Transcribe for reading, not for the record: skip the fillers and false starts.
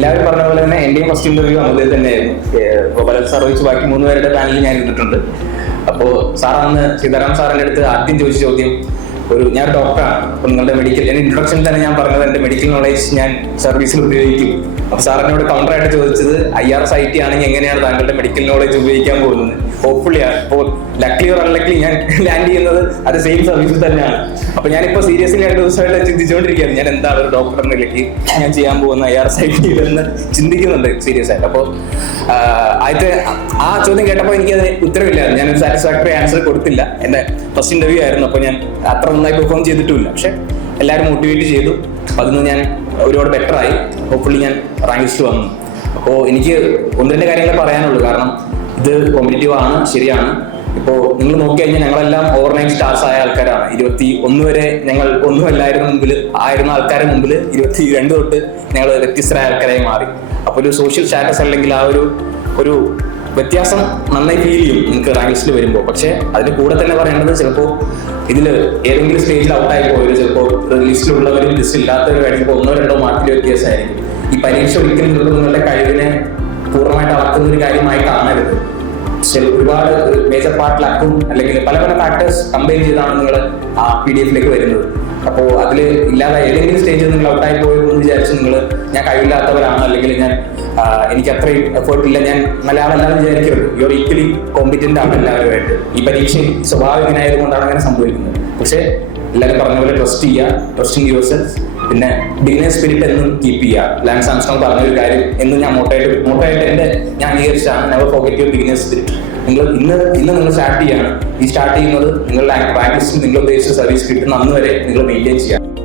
എല്ലാവരും പറഞ്ഞ പോലെ തന്നെ എന്റെയും ഫസ്റ്റ് ഇന്റർവ്യൂ അമൃതയിൽ തന്നെയായിരുന്നു. ഗോപാലൻ സാർ വെച്ച് ബാക്കി 3 പേരുടെ പാനലിൽ ഞാൻ ഇരുന്നിട്ടുണ്ട്. അപ്പോൾ സാർ അന്ന് സീതാറാം സാറിന്റെ അടുത്ത് ആദ്യം ചോദിച്ച ചോദ്യം, ഞാൻ ഡോക്ടറാണ്, അപ്പൊ നിങ്ങളുടെ മെഡിക്കൽ, എന്റെ ഇൻട്രൊഡക്ഷനിൽ തന്നെ ഞാൻ പറഞ്ഞത് എന്റെ മെഡിക്കൽ നോളേജ് ഞാൻ സർവീസിൽ ഉപയോഗിക്കും. അപ്പൊ സാറിനോട് കൗണ്ടറായിട്ട് ചോദിച്ചത് IRS IT ആണെങ്കിൽ എങ്ങനെയാണ് താങ്കളുടെ മെഡിക്കൽ നോളേജ് ഉപയോഗിക്കാൻ പോകുന്നത്? ഹോപ്പ്ഫുള്ളി അപ്പോൾ ലക്ലി ഓർ അൺലക്ലി ഞാൻ ലാൻഡ് ചെയ്യുന്നത് അത് സെയിം സർവീസിൽ തന്നെയാണ്. അപ്പൊ ഞാനിപ്പോ സീരിയസ്ലി 2 ദിവസമായിട്ട് ചിന്തിച്ചുകൊണ്ടിരിക്കുകയാണ്, ഞാൻ എന്താ ഒരു ഡോക്ടർ എന്ന നിലയ്ക്ക് ഞാൻ ചെയ്യാൻ പോകുന്ന IRS IT എന്ന് ചിന്തിക്കുന്നുണ്ട് സീരിയസ് ആയിട്ട്. അപ്പോൾ ആദ്യത്തെ ആ ചോദ്യം കേട്ടപ്പോൾ എനിക്കത് ഉത്തരവില്ലായിരുന്നു. ഞാനൊരു സാറ്റിസ്ഫാക്ടറി ആൻസർ കൊടുത്തില്ല. എന്റെ ഫസ്റ്റ് ഇന്റർവ്യൂ ആയിരുന്നു. അപ്പോൾ ഞാൻ അത്ര നന്നായി പെർഫോം ചെയ്തിട്ടുമില്ല. പക്ഷെ എല്ലാവരും മോട്ടിവേറ്റ് ചെയ്തു. അപ്പൊ അതിന് ഞാൻ ഒരുപാട് ബെറ്റർ ആയി. ഹോപ്പ്ഫുള്ളി ഞാൻ റാങ്ക് ലിസ്റ്റ് വന്നു. അപ്പോൾ എനിക്ക് 1-2 കാര്യങ്ങളെ പറയാനുള്ളൂ. കാരണം ഇത് കോമ്പറ്റീറ്റീവ് ആണ്, ശരിയാണ്. ഇപ്പോൾ നിങ്ങൾ നോക്കിക്കഴിഞ്ഞാൽ ഞങ്ങളെല്ലാം ഓവർനൈറ്റ് സ്റ്റാർസ് ആയ ആൾക്കാരാണ്. 21 വരെ ഞങ്ങൾ ഒന്നുമല്ലായിരുന്നു മുമ്പിൽ ആയിരുന്ന ആൾക്കാരുടെ മുമ്പിൽ 22 തൊട്ട് ഞങ്ങൾ വ്യത്യസ്തരായ ആൾക്കാരായി മാറി. അപ്പോൾ ഒരു സോഷ്യൽ സ്റ്റാറ്റസ് അല്ലെങ്കിൽ ആ ഒരു വ്യത്യാസം നന്നായി ഫീൽ ചെയ്യും നിങ്ങൾക്ക് റാങ്ക് ലിസ്റ്റിൽ വരുമ്പോൾ. പക്ഷെ അതിന് കൂടെ തന്നെ പറയേണ്ടത്, ചിലപ്പോൾ ഇതിൽ ഏതെങ്കിലും സ്റ്റേജിൽ ഔട്ടായി പോയവർ, ചിലപ്പോൾ ലിസ്റ്റിലുള്ളവരും ലിസ്റ്റ് ഇല്ലാത്തവരുമായിട്ട് 1-2 മാർക്കിന്റെ വ്യത്യാസമായിരിക്കും. ഈ പരീക്ഷ ഒരിക്കലും നിങ്ങളുടെ കഴിവിനെ പൂർണ്ണമായിട്ട് അളക്കുന്ന ഒരു കാര്യമായി കാണരുത്. ഒരുപാട് മേജർ പാർട്ട് ലക്കും അല്ലെങ്കിൽ പല ഫാക്ടേഴ്സ് കമ്പൈൻ ചെയ്താണ് നിങ്ങൾ ആ PDF വരുന്നത്. അപ്പോൾ അതിൽ ഇല്ലാതെ ഏതെങ്കിലും സ്റ്റേജിൽ നിങ്ങൾ ഔട്ടായി പോയെന്ന് വിചാരിച്ച് ഞാൻ കഴിവില്ലാത്തവരാണ്, അല്ലെങ്കിൽ എനിക്ക് അത്രയും എഫേർട്ട് ഇല്ല, ഞാൻ മലയാളമല്ലാതെ വിചാരിക്കരുത്. യുവർ ഈക്വലി കോമ്പറ്റന്റ് ആണ് എല്ലാവരുമായിട്ട്. ഈ പരീക്ഷ സ്വഭാവം ഇങ്ങനെ ആയതുകൊണ്ടാണ് അങ്ങനെ സംഭവിക്കുന്നത്. പക്ഷെ എല്ലാവരും പറഞ്ഞ പോലെ ട്രസ്റ്റ് ചെയ്യുക, ട്രസ്റ്റിംഗ് യുവർ സെൽഫ്. പിന്നെ ബിഗിനർ സ്പിരിറ്റ് എന്നും കീപ്പ് ചെയ്യുക. ലാൻസ് ആംസ്ട്രോങ് പറഞ്ഞൊരു കാര്യം എന്നും ഞാൻ മോട്ടോയായിട്ട് ഞാൻ അംഗീകരിച്ചാണ്. Never forget your beginner spirit. ഇന്ന് നിങ്ങൾ സ്റ്റാർട്ട് ചെയ്യാണ്. ഈ സ്റ്റാർട്ട് ചെയ്യുന്നത് നിങ്ങളുടെ റാങ്ക് ലിസ്റ്റിൽ നിങ്ങൾ ഉദ്ദേശിച്ച സർവീസ് കിട്ടുന്ന അന്ന് വരെ നിങ്ങൾ മെയിൻറ്റെയിൻ ചെയ്യുക.